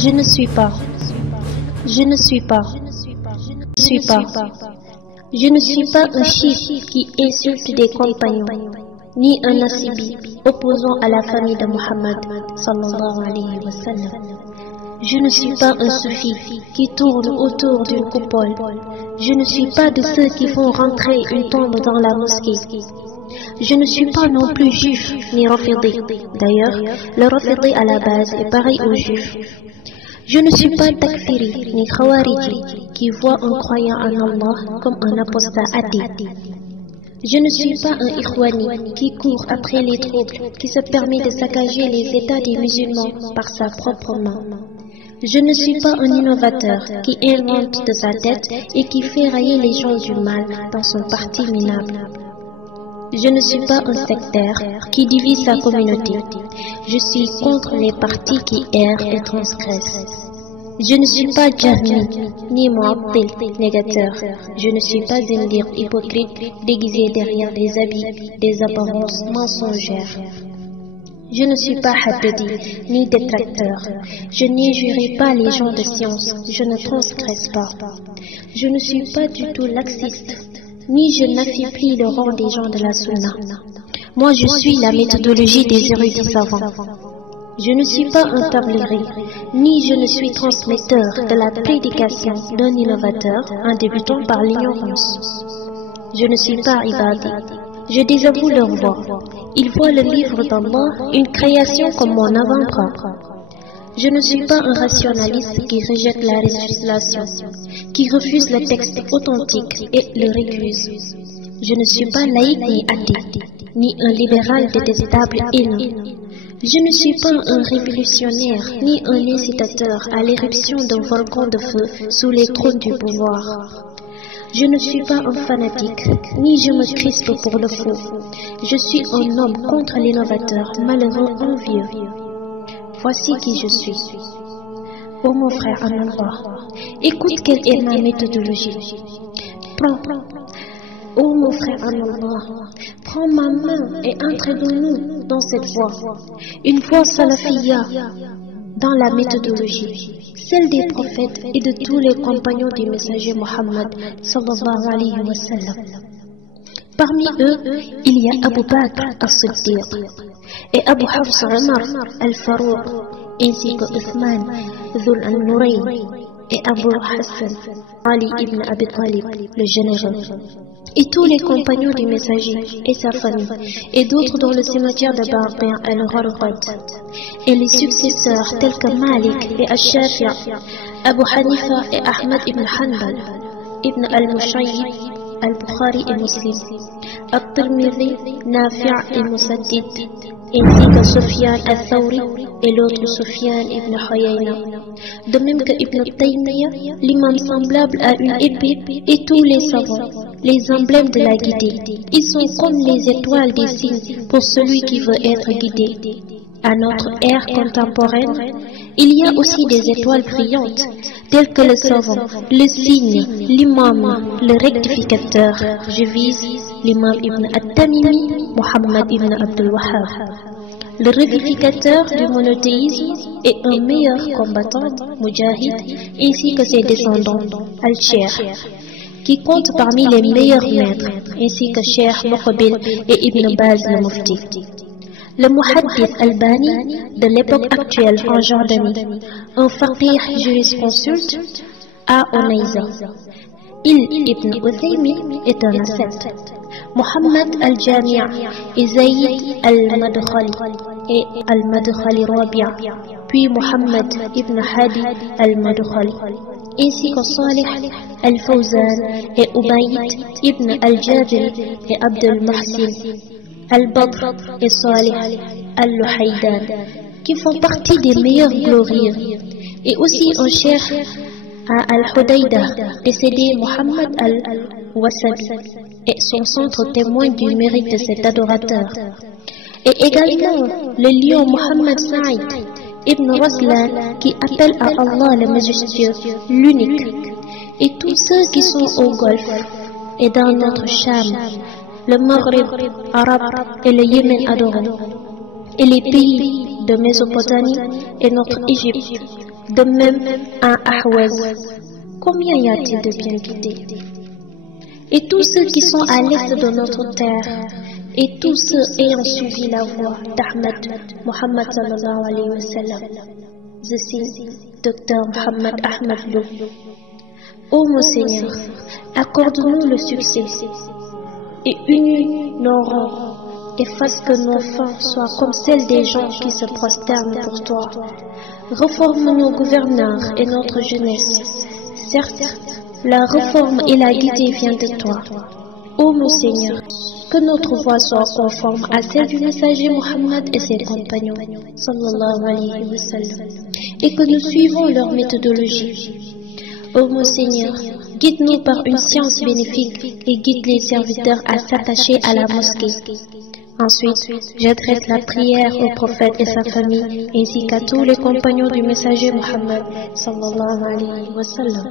Je ne suis pas. Je ne suis pas. Je suis pas. Je ne suis pas un chiite qui insulte des compagnons, ni un nasibi opposant à la famille de Muhammad sallallahu alayhi wa sallam. Je ne suis pas un soufi qui tourne autour d'une coupole. Je ne suis pas de ceux qui font rentrer une tombe dans la mosquée. Je ne suis pas non plus juif ni rafidi. D'ailleurs, le rafidi à la base est pareil aux juifs. Je ne suis pas takfiri ni khawariji qui voit un croyant en Allah comme un apostat athée. Je ne suis pas un ikhwani qui court après les troubles, qui se permet de saccager les états des musulmans par sa propre main. Je ne suis pas un innovateur qui invente de sa tête et qui fait railler les gens du mal dans son parti minable. Je ne suis pas un sectaire qui divise sa communauté. Je suis contre les partis qui errent et transgressent. Je ne suis pas jahmi, ni mu'attil, négateur. Je ne suis pas zindir hypocrite déguisé derrière des habits, des apparences mensongères. Je ne suis pas habedi, ni détracteur. Je n'injurie pas les gens de science. Je ne transgresse pas. Je ne suis pas du tout laxiste, ni je n'affaiblis le rang des gens de la sunna. Moi, je suis la méthodologie des érudits savants. Je ne suis pas un tablieri, ni je ne suis transmetteur de la prédication d'un innovateur en débutant par l'ignorance. Je ne suis pas ibadi. Je désavoue leur voix. Ils voient le livre d'Allah, une création comme mon avant-bras. Je ne suis pas un rationaliste qui rejette la législation, qui refuse le texte authentique et le récuse. Je ne suis pas laïque ni athée, ni un libéral détestable haineux. Je ne suis pas un révolutionnaire, ni un incitateur à l'éruption d'un volcan de feu sous les trônes du pouvoir. Je ne suis pas un fanatique, ni je me crispe pour le faux. Je suis un homme contre l'innovateur, malheureux, envieux. Voici qui je suis. Oh mon frère en Allah, écoute quelle est ma méthodologie. Prends. Oh mon frère en Allah, prends ma main et entraîne-nous dans cette voie. Une voie salafiyya dans la méthodologie, celle des prophètes et de tous les compagnons du messager Muhammad sallallahu alayhi wa sallam. Parmi eux, il y a Abu Bakr as-Siddiq et Abu Hafs Omar al-Farouq, ainsi que Uthman Dhul al-Nurayn et Abu Hassan Ali ibn Abi Talib, le généreux, et tous les compagnons du messager et sa famille, et d'autres dans le cimetière de Baqi' al-Gharqad, et les successeurs tels que Malik et Ash-Shafi'i, Abu Hanifa et Ahmad ibn Hanbal, Ibn al-Mushayyib, al-Bukhari et Muslim, At-Tirmidhi, Nafi' et Musaddid, ainsi que Sufyan al-Thawri et l'autre Sufyan ibn Huyayna. De même que Ibn Taymiyyah, l'imam semblable à une épée, et tous les savants, les emblèmes de la guidée. Ils sont comme les étoiles des signes pour celui qui veut être guidé. À notre ère contemporaine, il y a aussi des étoiles brillantes, telles que le savant, le signe, l'imam, le rectificateur. Je vise l'imam Ibn At-Tamimi, Muhammad ibn Abdul Wahhab, le revivificateur du monothéisme et un meilleur combattant, Mujahid, ainsi que ses descendants, Al-Cheikh, qui comptent parmi les meilleurs maîtres, ainsi que Cheikh Muqbil et Ibn Baz le Mufti. Le Muhaddith Albani de l'époque actuelle en Jordanie, un faqih jurisconsulte à Onaïza. Ibn Uthaymin est un ascète. Muhammad al-Jami' et Zayd al-Madkhali et al-Madkhali Rabi'a, puis Muhammad ibn Hadi al-Madkhali, ainsi que Salih al-Fawzan et Ubayd ibn al-Jabiri et Abd al-Muhsin al-Badr et Salih al-Luhaydan, qui font partie des meilleurs glorieux, et aussi un cheikh à Al-Hudayda, décédé Muhammad al-Wasabi, et son centre témoigne du mérite de cet adorateur. Et également le lion Muhammad Saïd ibn Raslan, qui appelle à Allah le majestueux, l'unique, et tous ceux qui sont au Golfe et dans notre Cham, le Maghreb arabe et le Yémen adorant, et les pays de Mésopotamie et notre Égypte, de même à Ahwaz. Combien y a-t-il de bien guidés? Et tous ceux qui sont à l'est de notre terre, et tous ceux ayant suivi la voie d'Ahmed Muhammad sallallahu alayhi wa sallam. Je signe Dr Mohamed Ahmed Lo. Ô mon Seigneur, accorde-nous le succès et unis nos rangs et fasse que nos fins soient comme celles des gens qui se prosternent pour toi. Reforme nos gouverneurs et notre jeunesse. Certes, la réforme et la guidée viennent de toi. Ô mon Seigneur, que notre voix soit conforme à celle du messager Mohammed et ses compagnons, sallallahu alayhi wa sallam, et que nous suivons leur méthodologie. Ô mon Seigneur, guide-nous par une science bénéfique et guide les serviteurs à s'attacher à la mosquée. Ensuite, j'adresse la prière au prophète et sa famille, ainsi qu'à tous les compagnons du messager Mohammed, sallallahu alayhi wa sallam.